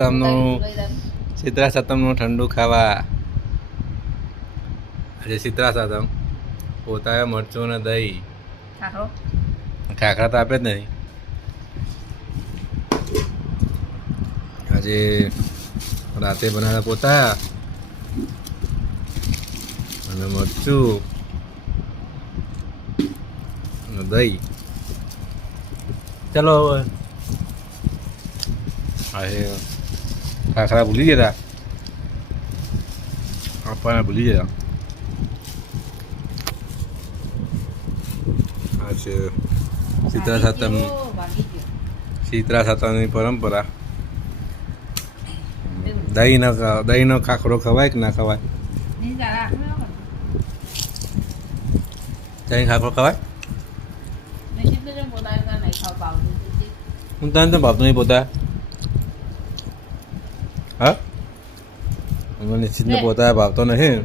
સાતમનું શીતળા સાતમનું ઠંડુ ખાવા. આજે શીતળા સાતમ પોતાએ મરચું ને દહીં ખાખરા તો આપે જ નહીં. આજે રાતે બનાવ્યા પોતા અને મરચું અને દહીં. ચલો હવે આજે ખાખરા ભૂલી ગયા આપવાના ભૂલી ગયા. આ છે શીતળા સાતમ, શીતળા સાતમની પરંપરા. દહીંનો ખાખરો ખવાય કે ના ખવાય? દહીં ખાખરો ખવાય? હું તને તો ભાવતો નહીં પોતા. હા, મને નિશ્ચિતને પોતા ભાવતો નહીં.